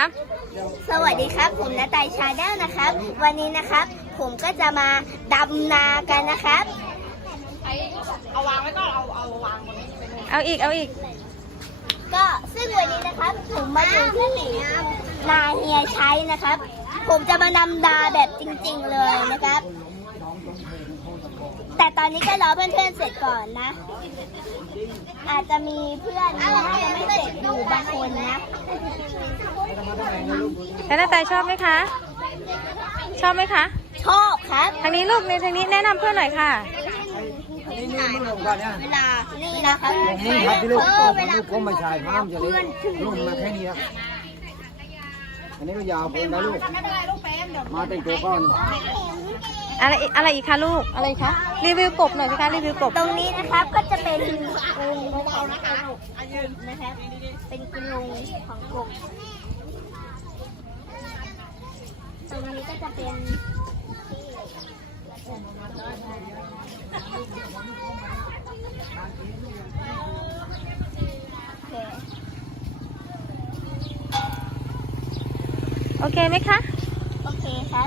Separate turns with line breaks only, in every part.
สวัสดีครับผมณตายชาแนลนะครับวันนี้นะครับผมก็จะมาดำนากันนะครับเอาวางไว้ก่อนเอาวางบนนี้
เอาอีก
ก็ซึ่งวันนี้นะครับผมมาอยู่ที่นาเฮียชัยนะครับ ผมจะมานำนาแบบจริงๆเลยนะครับ แต่ตอนนี้ก็รอเพื่อนๆเสร็จก่อนนะ อาจจะมีเพื่อนยังไม่เสร็จอยู่บางคนนะ
แล้วนาตายชอบไหมคะ ชอบไหมคะ
ชอบครับ
ทางนี้ลูกในทางนี้แนะนำเพื่อนหน่อยค่ะ
นี่นะครับ
นี่ครับพี่ลูก
เวลา
ลูกก็ไม่ใช่ห้ามจะเล็กลูกมาแค่นี้ครับอันนี้ก็ยาวเกินนะลูกมาแต่งตัวก่อน
อะไรอีกคะลูก อะไรคะ รีวิวกบหน่อยสิคะ รีวิวกบ
ตรงนี้นะครับก็จะเป็นกรงของนะครับเป็นกรงของกบตรงนี้ก็จะเป็น
โอเคไหมคะ
โอเคครับ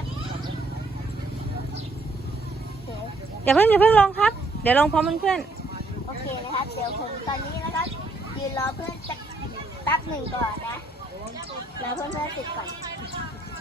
อย่าเพิ่งลงครับ เดี๋ยวลงพร้อมเพื่อน
โอเคนะครับเดี๋ยวผมตอนนี้นะครับยืนรอเพื่อนจะแป๊บหนึ่งก่อนนะรอเพื่อนๆเสร็จก่อน